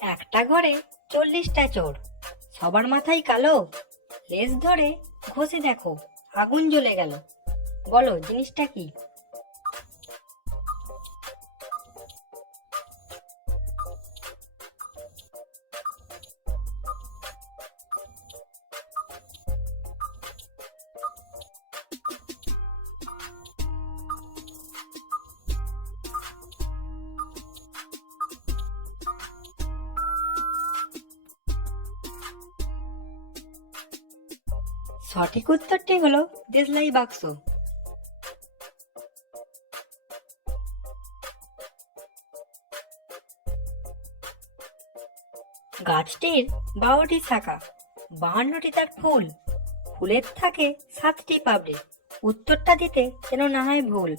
একটা ঘরে চল্লিশটা চোর। সবার মাথায় কালো। লেজ ধরে ঘষে দেখো, আগুন জ্বলে গেল। বলো, জিনিসটা কি? সঠিক উত্তরটি হলো দেশলাই বাক্স। গাছটির বারোটি শাখা, বাহান্নটি তার ফুল। ফুলের থাকে সাতটি পাবড়ি। উত্তরটা দিতে যেন না হয় ভুল।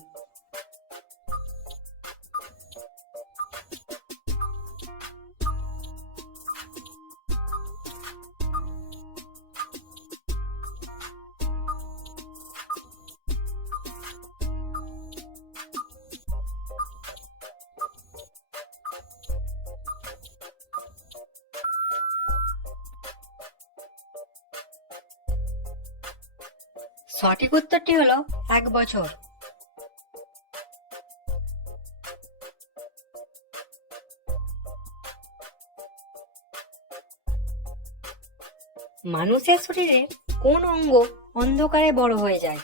সঠিক উত্তরটি হলো এক বছর। মানুষের শরীরে কোন অঙ্গ অন্ধকারে বড় হয়ে যায়?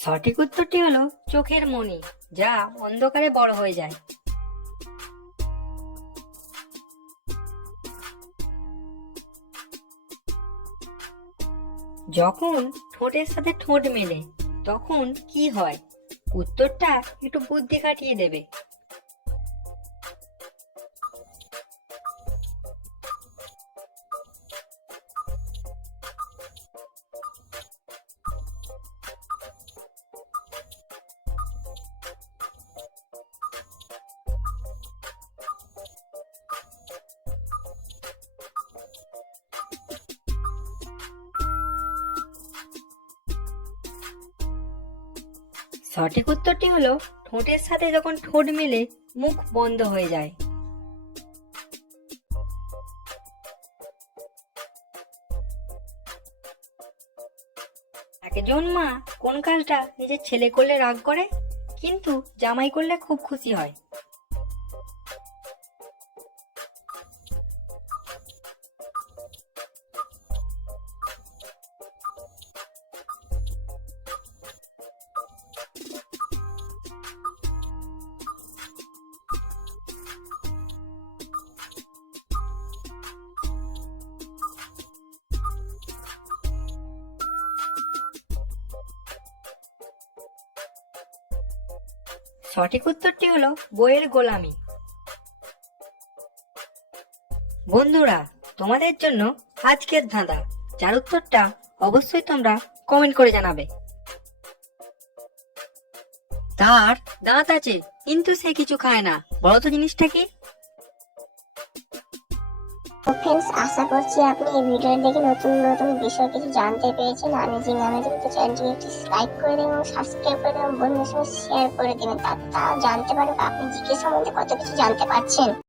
সঠিক উত্তরটি হলো চোখের মণি, যা অন্ধকারে বড় হয়ে যায়। যখন ঠোঁটের সাথে ঠোঁট মেলে, তখন কি হয়? উত্তরটা একটু বুদ্ধি কাটিয়ে দেবে। সঠিক উত্তরটি হলো, ঠোঁটের সাথে যখন ঠোঁট মেলে, মুখ বন্ধ হয়ে যায়। একজন মা কোন কাজটা নিজের ছেলে করলে রাগ করে, কিন্তু জামাই করলে খুব খুশি হয়। সঠিক উত্তরটি হলো বইয়ের গোলামি। বন্ধুরা, তোমাদের জন্য আজকের ধাঁধা। যার উত্তরটা অবশ্যই তোমরা কমেন্ট করে জানাবে। তার দাঁত আছে, কিন্তু সে কিছু খায় না। বলতো জিনিসটা কি? ফ্রেন্ডস আশা করছি আপনি এই ভিডিও দেখে নতুন নতুন বিষয় কিছু জানতে পেরেছেন। আমি যে নামে তো চ্যানেলটিকে একটি লাইক করে দেবেন এবং সাবস্ক্রাইব করে দেবেন বন্ধুদের সঙ্গে শেয়ার করে দেবেন, তা জানতে পারবে আপনি জিকে সম্বন্ধে কত কিছু জানতে পারছেন।